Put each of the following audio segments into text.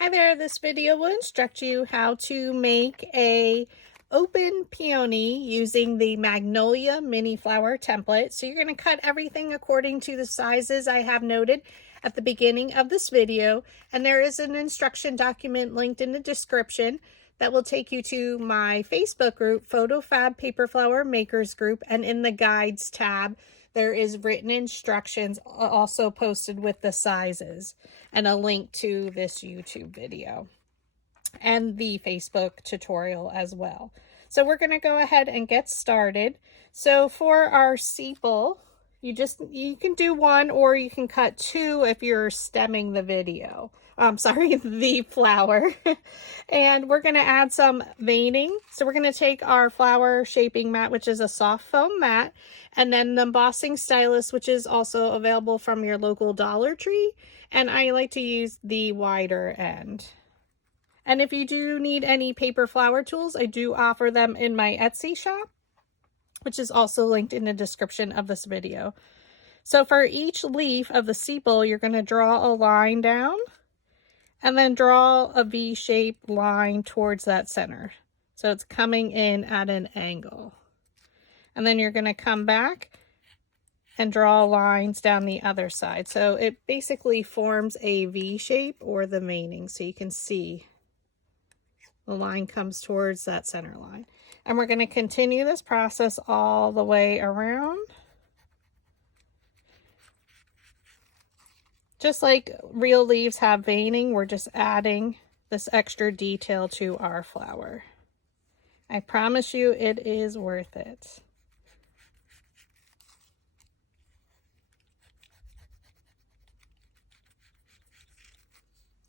Hi there, this video will instruct you how to make a open peony using the Magnolia Mini Flower template. So you're going to cut everything according to the sizes I have noted at the beginning of this video. And there is an instruction document linked in the description that will take you to my Facebook group, PhotoFabPaperFlower Makers Group, and in the Guides tab, there is written instructions also posted with the sizes and a link to this YouTube video and the Facebook tutorial as well. So we're going to go ahead and get started. So for our sepal, you can do one or you can cut two if you're stemming the video. The flower. And we're going to add some veining. So we're going to take our flower shaping mat, which is a soft foam mat, and then the embossing stylus, which is also available from your local Dollar Tree. And I like to use the wider end. And if you do need any paper flower tools, I do offer them in my Etsy shop, which is also linked in the description of this video. So for each leaf of the sepal, you're going to draw a line down and then draw a V-shaped line towards that center. So it's coming in at an angle. And then you're going to come back and draw lines down the other side. So it basically forms a V shape or the veining. So you can see the line comes towards that center line. And we're going to continue this process all the way around. Just like real leaves have veining, we're just adding this extra detail to our flower. I promise you it is worth it.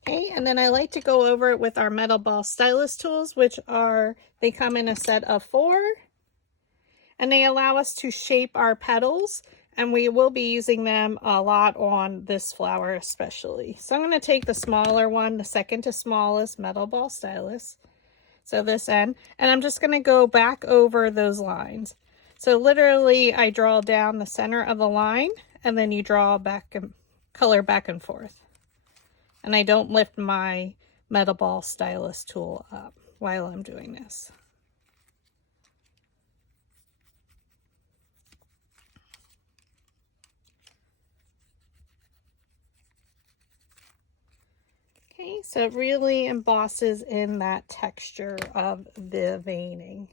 Okay, and then I like to go over it with our metal ball stylus tools, which they come in a set of 4, and they allow us to shape our petals, and we will be using them a lot on this flower especially. So I'm going to take the smaller one, the second to smallest metal ball stylus, so this end, and I'm just going to go back over those lines. So literally I draw down the center of the line, and then you draw back and color back and forth. And I don't lift my metal ball stylus tool up while I'm doing this. Okay, so it really embosses in that texture of the veining.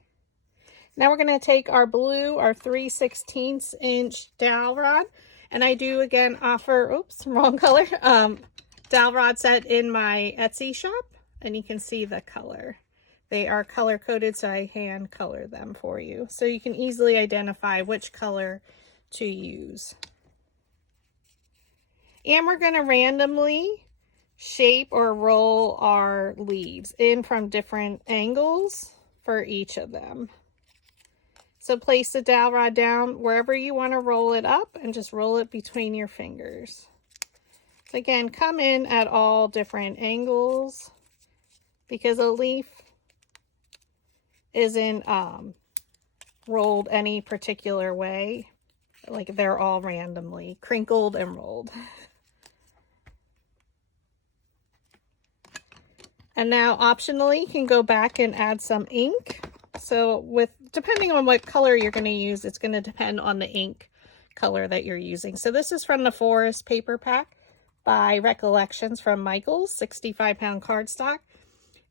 Now we're going to take our blue, our 3/16 inch dowel rod, and I do again offer, oops, wrong color, dowel rod set in my Etsy shop, and you can see the color. They are color coded, so I hand color them for you, so you can easily identify which color to use. And we're going to randomly shape or roll our leaves in from different angles for each of them. So place the dowel rod down wherever you want to roll it up and just roll it between your fingers. So again, come in at all different angles because a leaf isn't rolled any particular way. Like they're all randomly crinkled and rolled. And now optionally you can go back and add some ink. So depending on what color you're going to use, it's going to depend on the ink color that you're using. So this is from the Forest Paper Pack by Recollections from Michael's 65-pound cardstock.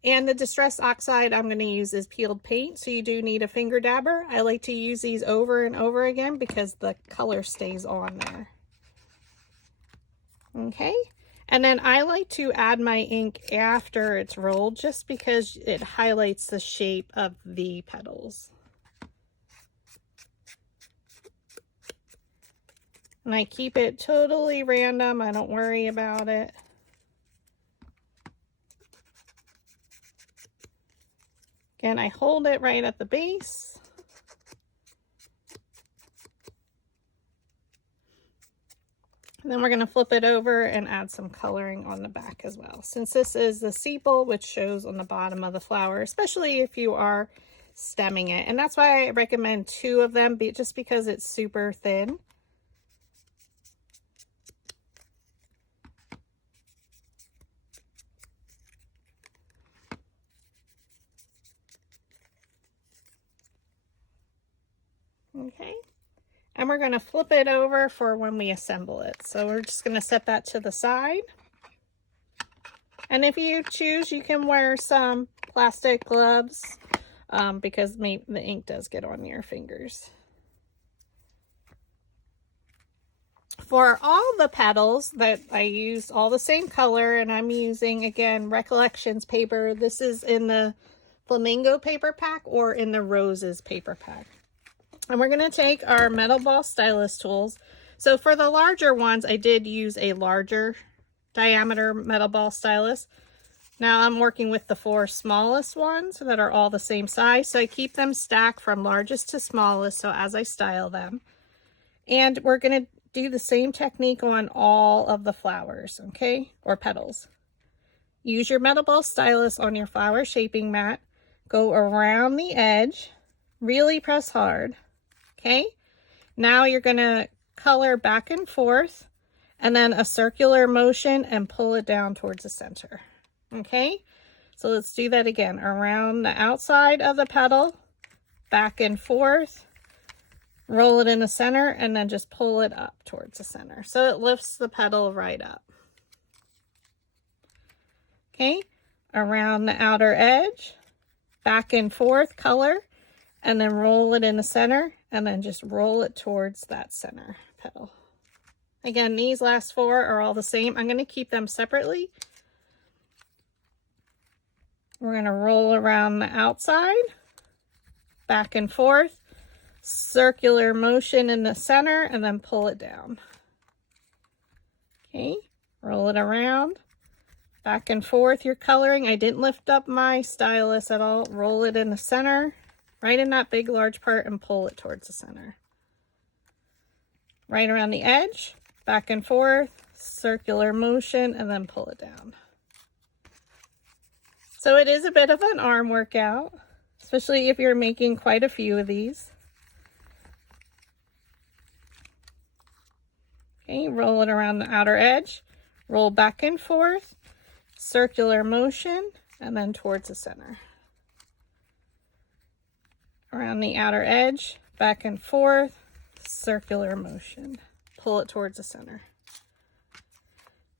And the Distress Oxide I'm going to use is peeled paint, so you do need a finger dabber. I like to use these over and over again because the color stays on there. Okay, and then I like to add my ink after it's rolled just because it highlights the shape of the petals. And I keep it totally random. I don't worry about it. Again, I hold it right at the base. And then we're going to flip it over and add some coloring on the back as well. Since this is the sepal, which shows on the bottom of the flower, especially if you are stemming it. And that's why I recommend 2 of them, just because it's super thin. we're going to flip it over for when we assemble it. So we're just going to set that to the side. And if you choose, you can wear some plastic gloves because the ink does get on your fingers. For all the petals that I used all the same color, and I'm using, again, Recollections paper. This is in the Flamingo paper pack or in the Roses paper pack. And we're going to take our metal ball stylus tools. So for the larger ones, I did use a larger diameter metal ball stylus. Now I'm working with the 4 smallest ones that are all the same size. So I keep them stacked from largest to smallest, so as I style them. And we're going to do the same technique on all of the flowers, okay, or petals. Use your metal ball stylus on your flower shaping mat. Go around the edge, really press hard, okay? Now you're going to color back and forth, and then a circular motion and pull it down towards the center, okay? So let's do that again. Around the outside of the petal, back and forth, roll it in the center, and then just pull it up towards the center. So it lifts the petal right up. Okay, around the outer edge, back and forth, color, and then roll it in the center, and then just roll it towards that center petal. Again, these last 4 are all the same. I'm going to keep them separately. We're going to roll around the outside, back and forth, circular motion in the center, and then pull it down. Okay, roll it around, back and forth, you're coloring. I didn't lift up my stylus at all. Roll it in the center, right in that big large part, and pull it towards the center. Right around the edge, back and forth, circular motion, and then pull it down. So it is a bit of an arm workout, especially if you're making quite a few of these. Okay, roll it around the outer edge, roll back and forth, circular motion, and then towards the center. Around the outer edge, back and forth, circular motion. Pull it towards the center.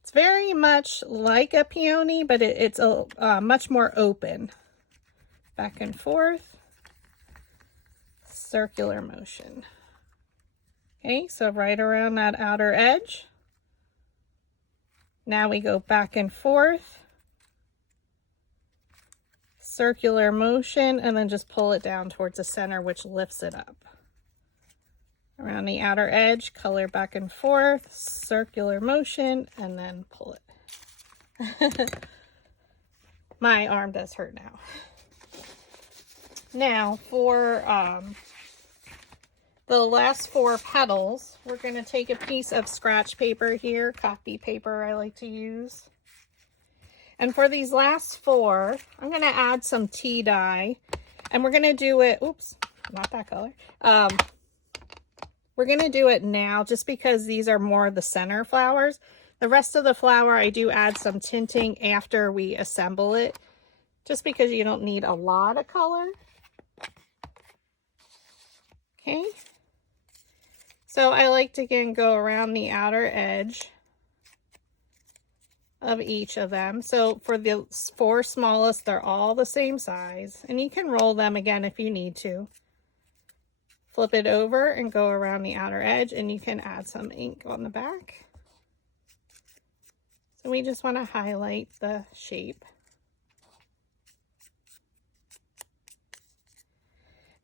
It's very much like a peony, but it's much more open. Back and forth, circular motion. Okay, so right around that outer edge. Now we go back and forth, circular motion, and then just pull it down towards the center, which lifts it up. Around the outer edge, color back and forth, circular motion, and then pull it. My arm does hurt now. Now for the last 4 petals, we're going to take a piece of scratch paper here, copy paper I like to use. And for these last 4, I'm going to add some tea dye, and we're going to do it, oops, not that color. We're going to do it now just because these are more the center flowers. The rest of the flower, I do add some tinting after we assemble it, just because you don't need a lot of color. Okay. So I like to, again, go around the outer edge of each of them. So for the 4 smallest, they're all the same size. And you can roll them again if you need to. Flip it over and go around the outer edge, and you can add some ink on the back. So we just want to highlight the shape.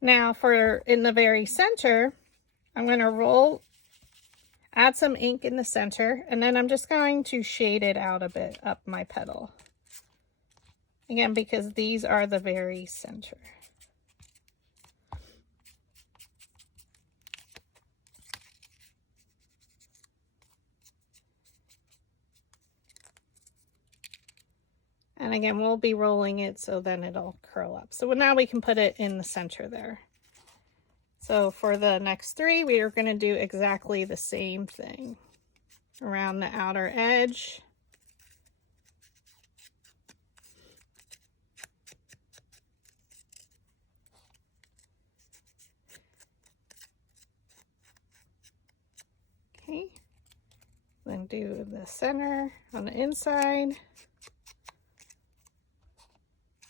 Now for in the very center, I'm going to add some ink in the center, and then I'm just going to shade it out a bit up my petal. Again, because these are the very center. And again, we'll be rolling it so then it'll curl up. So now we can put it in the center there. So for the next 3, we are going to do exactly the same thing. Around the outer edge. Then do the center on the inside.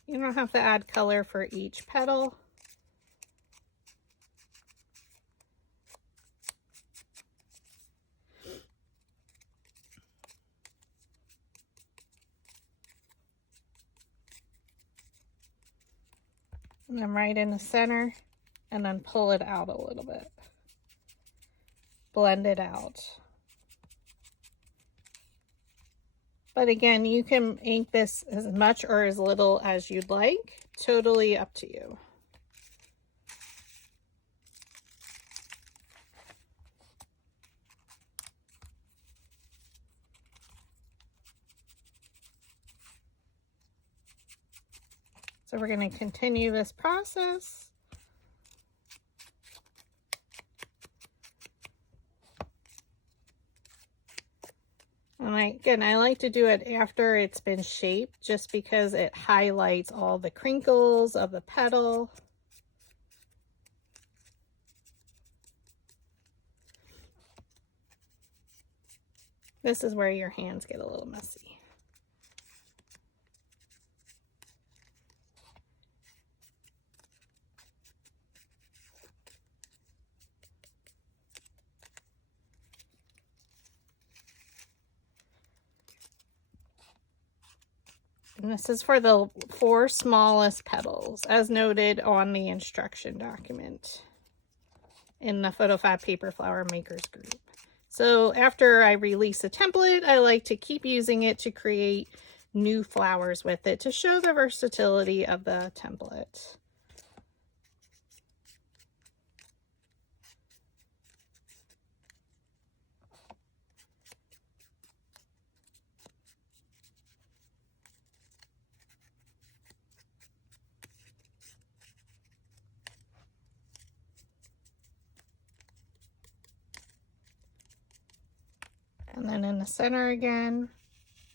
You don't have to add color for each petal. And then right in the center, and then pull it out a little bit. Blend it out. But again, you can ink this as much or as little as you'd like. Totally up to you. So we're going to continue this process. And I like to do it after it's been shaped, just because it highlights all the crinkles of the petal. This is where your hands get a little messy. And this is for the 4 smallest petals, as noted on the instruction document in the PhotoFabPaperFlower Makers group. So after I release a template, I like to keep using it to create new flowers with it to show the versatility of the template. And then in the center again,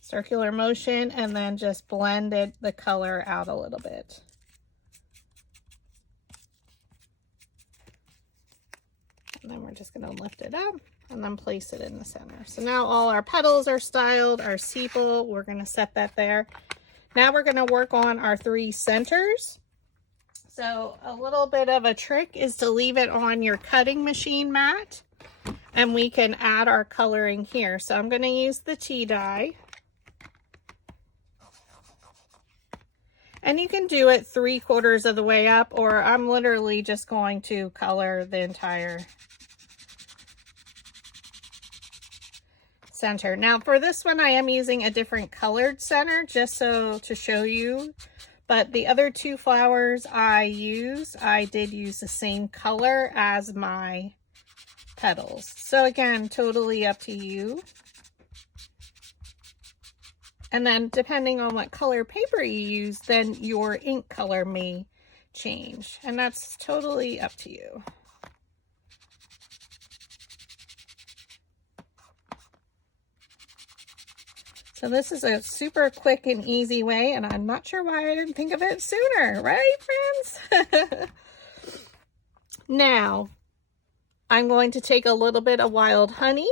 circular motion, and then just blended the color out a little bit. And then we're just going to lift it up and then place it in the center. So now all our petals are styled, our sepal, we're going to set that there. Now we're going to work on our 3 centers. So a little bit of a trick is to leave it on your cutting machine mat, and we can add our coloring here. So I'm going to use the tea dye. And you can do it 3/4 of the way up, or I'm literally just going to color the entire center. Now for this one, I am using a different colored center just so to show you. But the other 2 flowers I did use the same color as my petals. So again, totally up to you. And then depending on what color paper you use, then your ink color may change. And that's totally up to you. So this is a super quick and easy way, and I'm not sure why I didn't think of it sooner, right, friends? Now, I'm going to take a little bit of wild honey.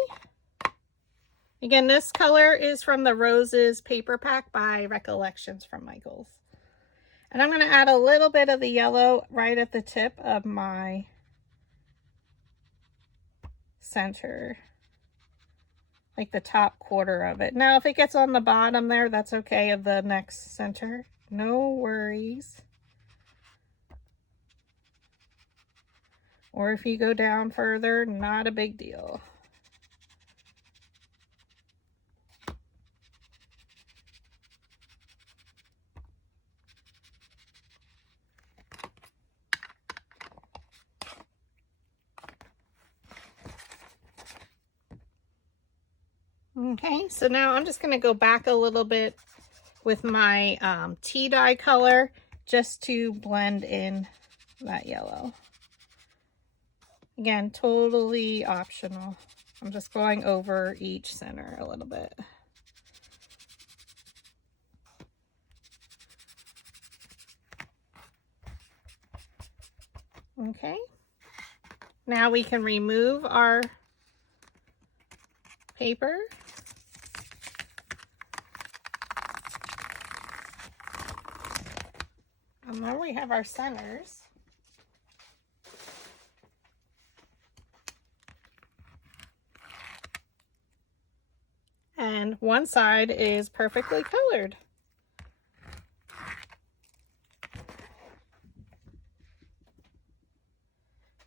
Again, this color is from the Roses paper pack by Recollections from Michaels. And I'm going to add a little bit of the yellow right at the tip of my center, like the top quarter of it. Now, if it gets on the bottom there, that's okay, of the next center. No worries. Or if you go down further, not a big deal. Okay, so now I'm just going to go back a little bit with my tea dye color just to blend in that yellow. Again, totally optional. I'm just going over each center a little bit. Okay, now we can remove our paper. And then we have our centers. And one side is perfectly colored.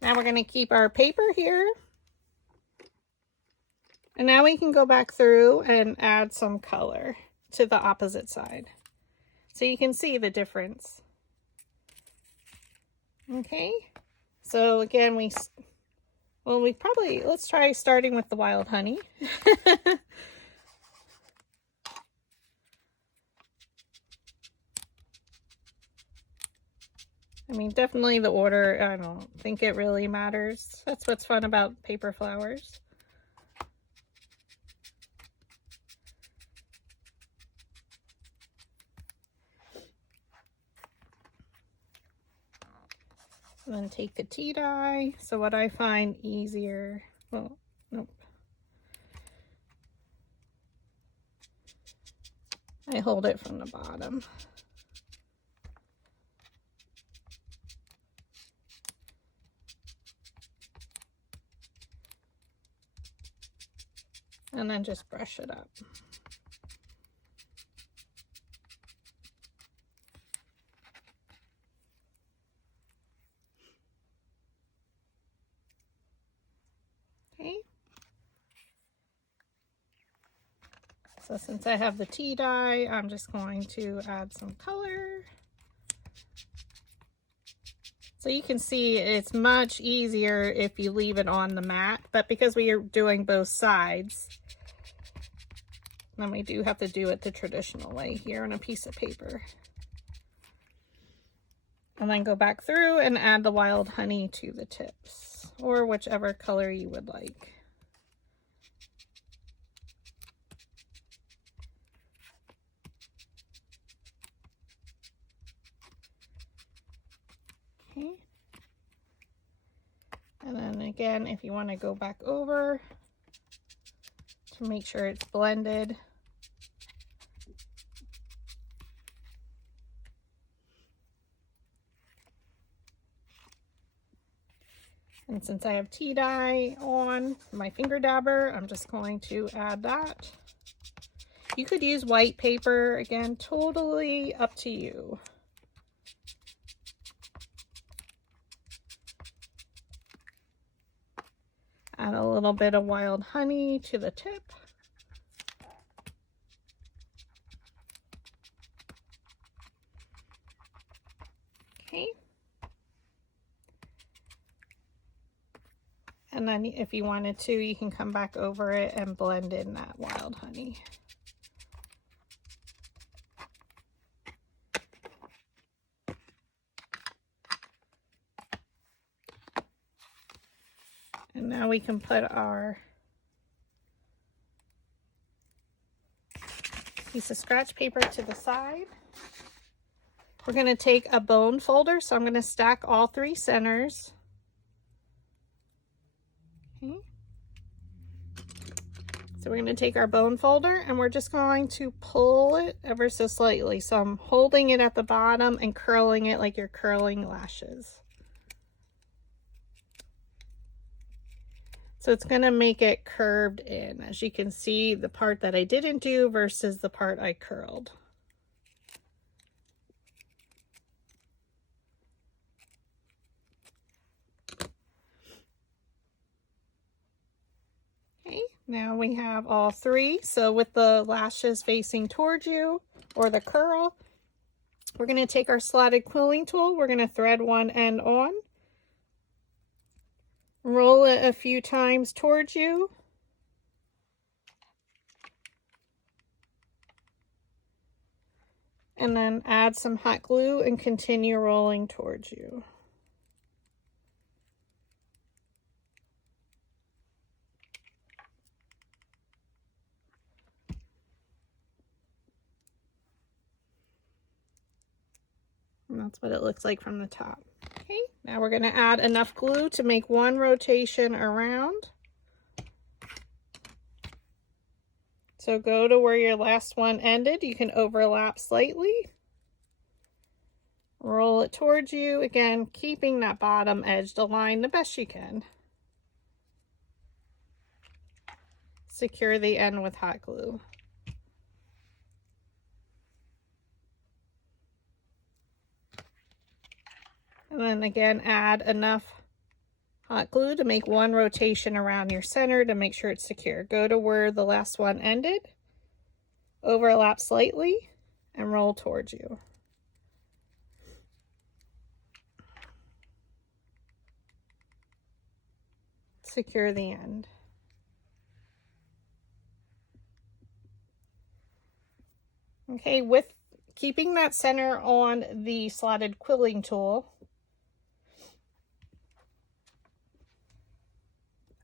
Now we're going to keep our paper here. And now we can go back through and add some color to the opposite side. So you can see the difference. Okay. So again, let's try starting with the wild honey. I mean, definitely the order, I don't think it really matters. That's what's fun about paper flowers. And then take the tea dye. So what I find easier, well, nope. I hold it from the bottom. And then just brush it up. Okay. So since I have the tea dye, I'm just going to add some color. So you can see it's much easier if you leave it on the mat, but because we are doing both sides, then we do have to do it the traditional way here on a piece of paper. And then go back through and add the wild honey to the tips, or whichever color you would like. Okay. And then again, if you want to go back over to make sure it's blended. And since I have tea dye on my finger dabber, I'm just going to add that. You could use white paper, again, totally up to you. Add a little bit of wild honey to the tip. Okay. And then if you wanted to, you can come back over it and blend in that wild honey. And now we can put our piece of scratch paper to the side. We're going to take a bone folder, so I'm going to stack all three centers. Okay. So we're going to take our bone folder and we're just going to pull it ever so slightly. So I'm holding it at the bottom and curling it like you're curling lashes. So it's going to make it curved in, as you can see, the part that I didn't do versus the part I curled. Okay, now we have all three. So with the lashes facing towards you, or the curl, we're going to take our slotted quilling tool. We're going to thread one end on. Roll it a few times towards you. And then add some hot glue and continue rolling towards you. And that's what it looks like from the top. Okay, now we're going to add enough glue to make one rotation around. So go to where your last one ended. You can overlap slightly. Roll it towards you, again, keeping that bottom edge aligned the best you can. Secure the end with hot glue. And then again, add enough hot glue to make one rotation around your center to make sure it's secure. Go to where the last one ended, overlap slightly, and roll towards you. Secure the end. Okay, with keeping that center on the slotted quilling tool,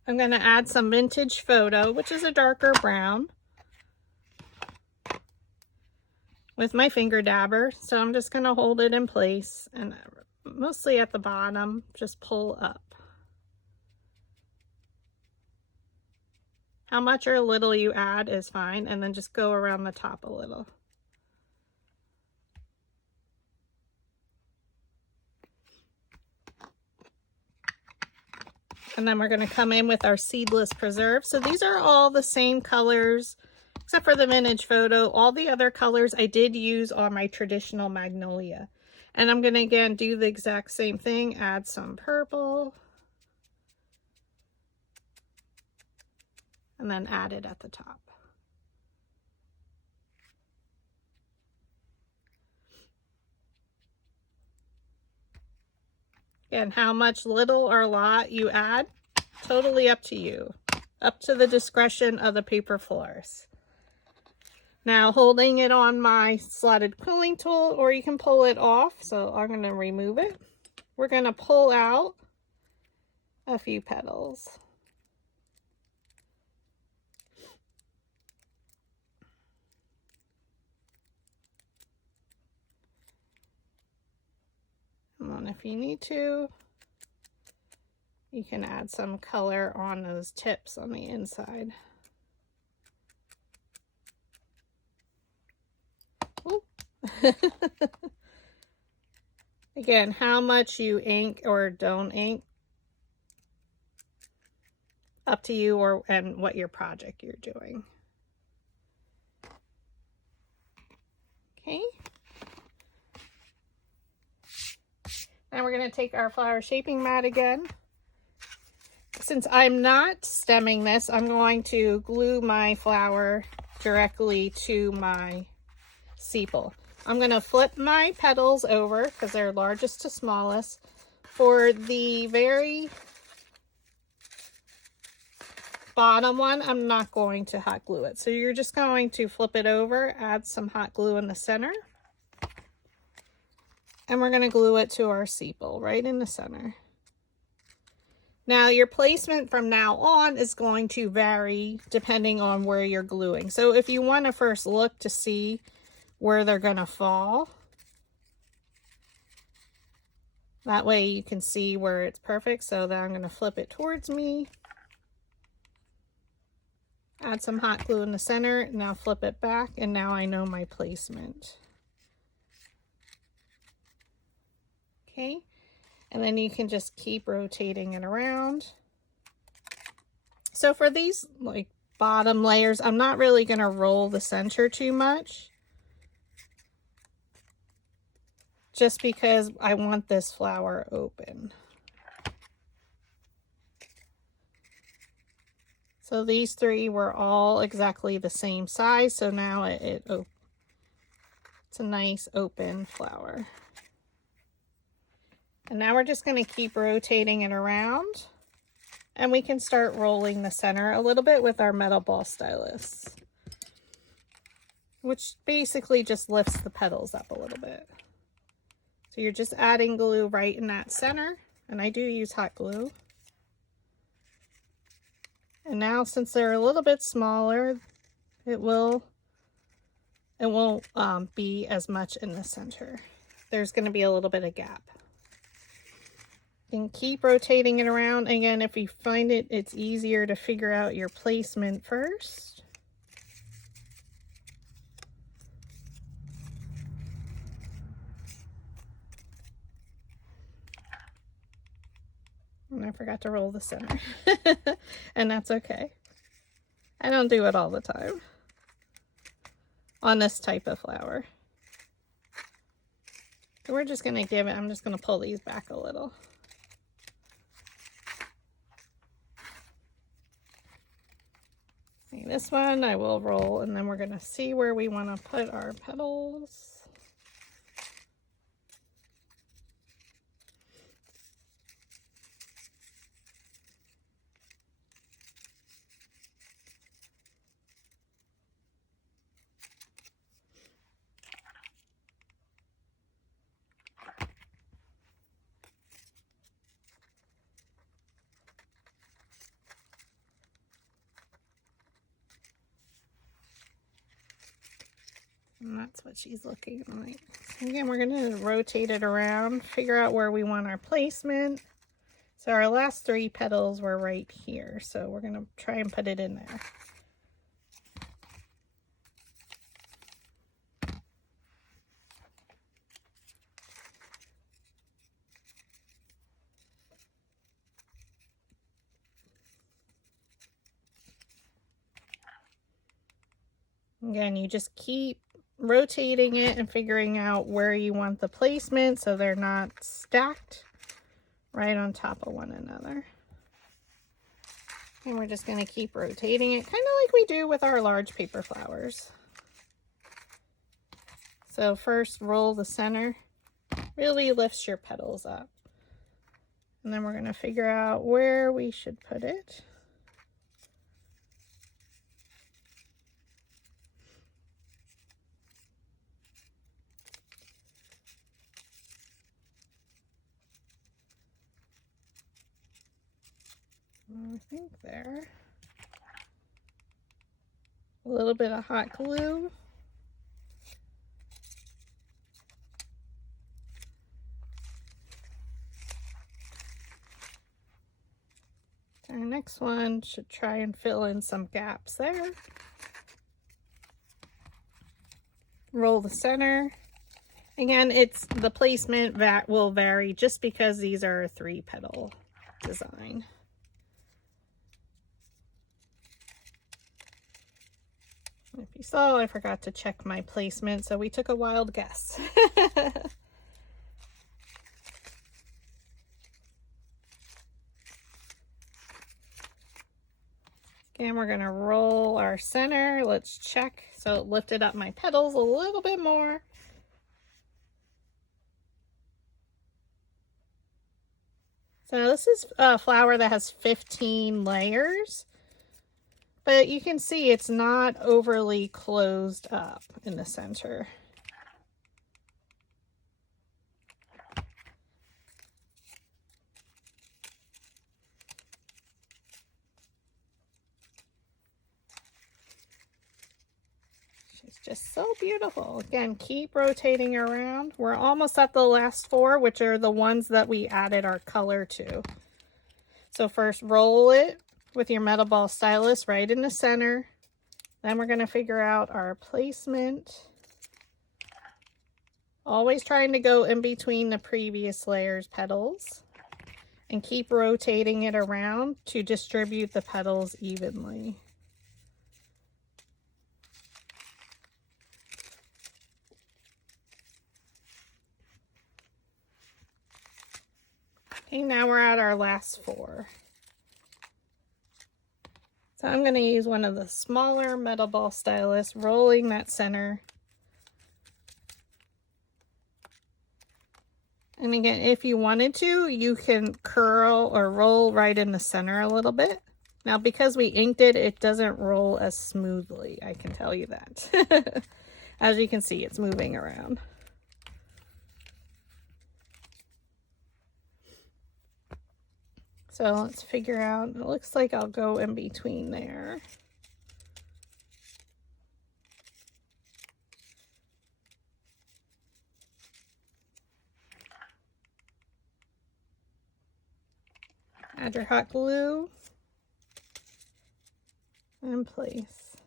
I'm going to add some Vintage Photo, which is a darker brown, with my finger dabber. So I'm just going to hold it in place and mostly at the bottom, just pull up. How much or little you add is fine, and then just go around the top a little. And then we're going to come in with our seedless preserve. So these are all the same colors, except for the Vintage Photo. All the other colors I did use on my traditional Magnolia. And I'm going to again do the exact same thing. Add some purple. And then add it at the top. And how much little or lot you add, totally up to you. Up to the discretion of the paper florist. Now holding it on my slotted quilling tool, or you can pull it off. So I'm going to remove it. We're going to pull out a few petals. And if you need to, you can add some color on those tips on the inside. Again, how much you ink or don't ink, up to you, and what your project you're doing. Okay. Now we're going to take our flower shaping mat again. Since I'm not stemming this, I'm going to glue my flower directly to my sepal. I'm going to flip my petals over because they're largest to smallest. For the very bottom one, I'm not going to hot glue it. So you're just going to flip it over, add some hot glue in the center. And we're going to glue it to our sepal right in the center. Now your placement from now on is going to vary depending on where you're gluing. So if you want to first look to see where they're going to fall, that way you can see where it's perfect. So then I'm going to flip it towards me. Add some hot glue in the center. Now flip it back, and now I know my placement. Okay, and then you can just keep rotating it around. So for these like bottom layers, I'm not really going to roll the center too much, just because I want this flower open. So these three were all exactly the same size, so now it's a nice open flower. And now we're just going to keep rotating it around, and we can start rolling the center a little bit with our metal ball stylus, which basically just lifts the petals up a little bit. So you're just adding glue right in that center, and I do use hot glue. And now since they're a little bit smaller, it won't be as much in the center. There's going to be a little bit of gap. And keep rotating it around. Again, if you find it's easier to figure out your placement first. And I forgot to roll the center. And that's okay. I don't do it all the time on this type of flower. So we're just going to give it, I'm just going to pull these back a little. See, this one I will roll, and then we're going to see where we want to put our petals. And that's what she's looking like. So again, we're going to rotate it around, figure out where we want our placement. So our last 3 petals were right here. So we're going to try and put it in there. Again, you just keep rotating it and figuring out where you want the placement so they're not stacked right on top of one another. And we're just going to keep rotating it, kind of like we do with our large paper flowers. So first roll the center, really lifts your petals up. And then we're going to figure out where we should put it. I think there. A little bit of hot glue. Our next one should try and fill in some gaps there. Roll the center. Again, it's the placement that will vary just because these are a 3-petal design. If you saw, I forgot to check my placement, so we took a wild guess. Again, we're going to roll our center. Let's check. So it lifted up my petals a little bit more. So this is a flower that has 15 layers. But you can see it's not overly closed up in the center. She's just so beautiful. Again, keep rotating around. We're almost at the last 4, which are the ones that we added our color to. So first roll it with your metal ball stylus right in the center. Then we're going to figure out our placement. Always trying to go in between the previous layer's petals. And keep rotating it around to distribute the petals evenly. Okay, now we're at our last 4. So I'm going to use one of the smaller metal ball stylus, rolling that center. And again, if you wanted to, you can curl or roll right in the center a little bit. Now, because we inked it, it doesn't roll as smoothly, I can tell you that. As you can see, it's moving around. So let's figure out, it looks like I'll go in between there. Add your hot glue and place.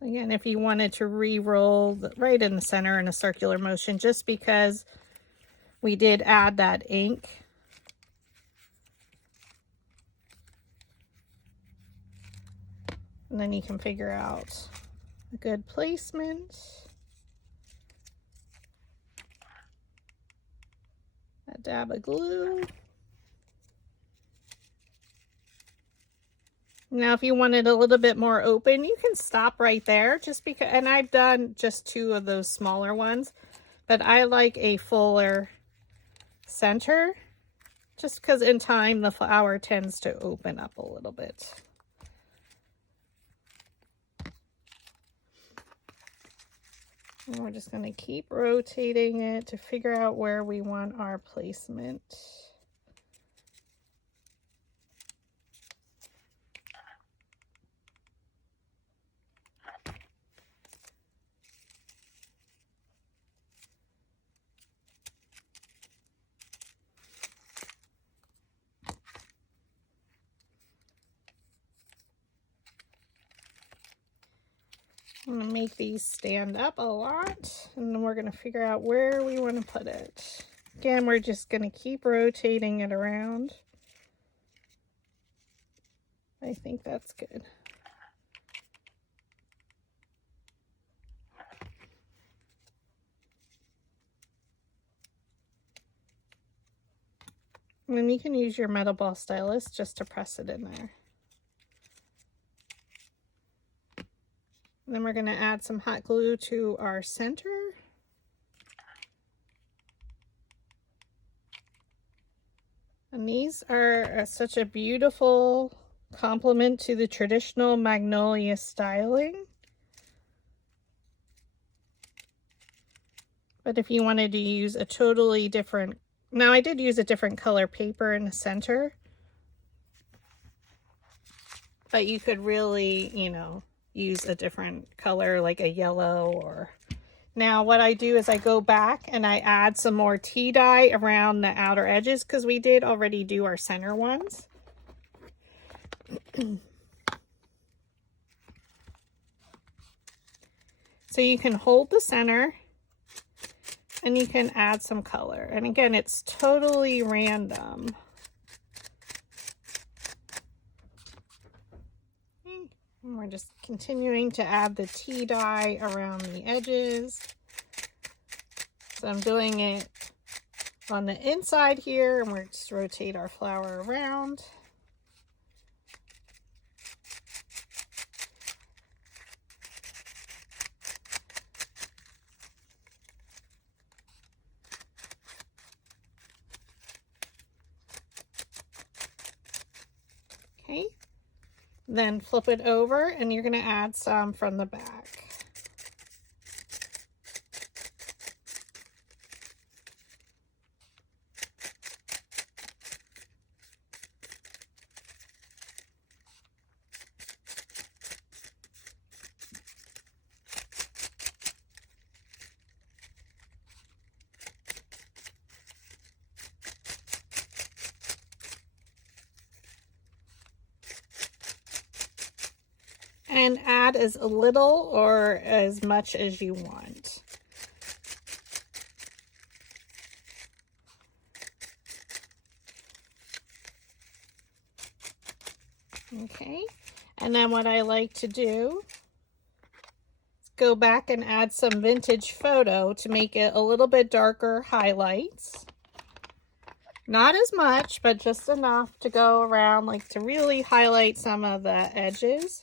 Again, if you wanted to re-roll right in the center in a circular motion, just because we did add that ink. And then you can figure out a good placement. A dab of glue. Now, if you want it a little bit more open, you can stop right there just because, and I've done just 2 of those smaller ones, but I like a fuller center just because in time the flower tends to open up a little bit. And we're just going to keep rotating it to figure out where we want our placement. I'm going to make these stand up a lot, and then we're going to figure out where we want to put it. Again, we're just going to keep rotating it around. I think that's good. And then you can use your metal ball stylus just to press it in there. And then we're going to add some hot glue to our center. And these are such a beautiful complement to the traditional magnolia styling. But if you wanted to use a totally different, now I did use a different color paper in the center, but you could really, you know, use a different color like a yellow. Or now what I do is I go back and I add some more tea dye around the outer edges because we did already do our center ones. So you can hold the center and you can add some color. And again, it's totally random. And we're just continuing to add the tea dye around the edges. So I'm doing it on the inside here, and we're just rotate our flower around. Okay, then flip it over and you're going to add some from the back. And add as little or as much as you want. Okay, and then what I like to do is go back and add some vintage photo to make it a little bit darker highlights. Not as much, but just enough to go around, like to really highlight some of the edges.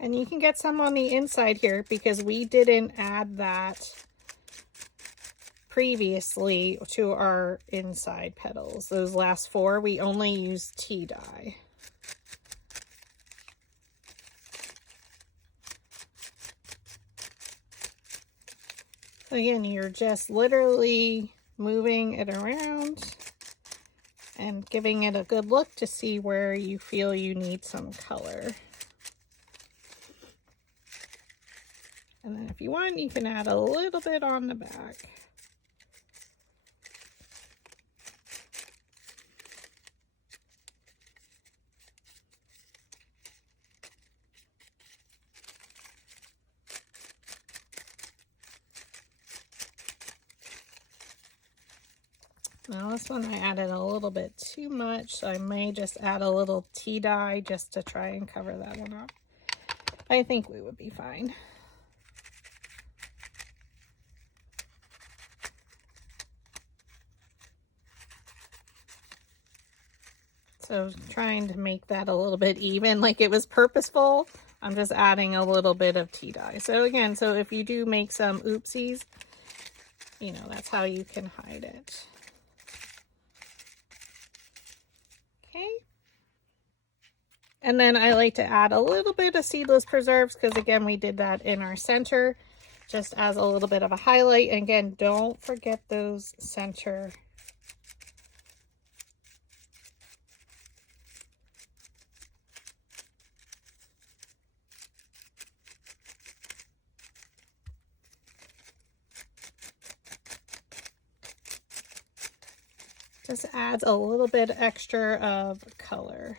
And you can get some on the inside here because we didn't add that previously to our inside petals. Those last 4, we only used tea dye. Again, you're just literally moving it around and giving it a good look to see where you feel you need some color. And then if you want, you can add a little bit on the back. Now this one I added a little bit too much, so I may just add a little tea dye just to try and cover that one up. I think we would be fine. So trying to make that a little bit even, like it was purposeful. I'm just adding a little bit of tea dye. So again, so if you do make some oopsies, you know, that's how you can hide it. Okay. And then I like to add a little bit of seedless preserves because again, we did that in our center just as a little bit of a highlight. And again, don't forget those center. Just adds a little bit extra of color.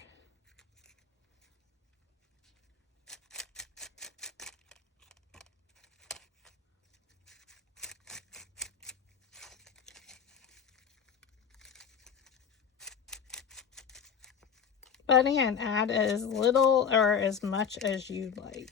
But again, add as little or as much as you like.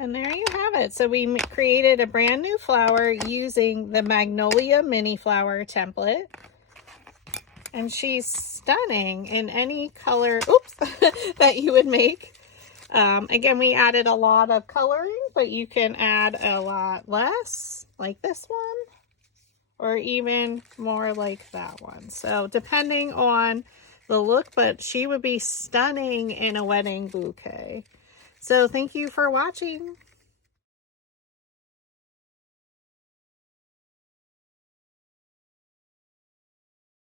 And there you have it. So we created a brand new flower using the Magnolia Mini Flower template. And she's stunning in any color, oops, that you would make. Again, we added a lot of coloring, but you can add a lot less, like this one, or even more like that one. So depending on the look, but she would be stunning in a wedding bouquet. So thank you for watching.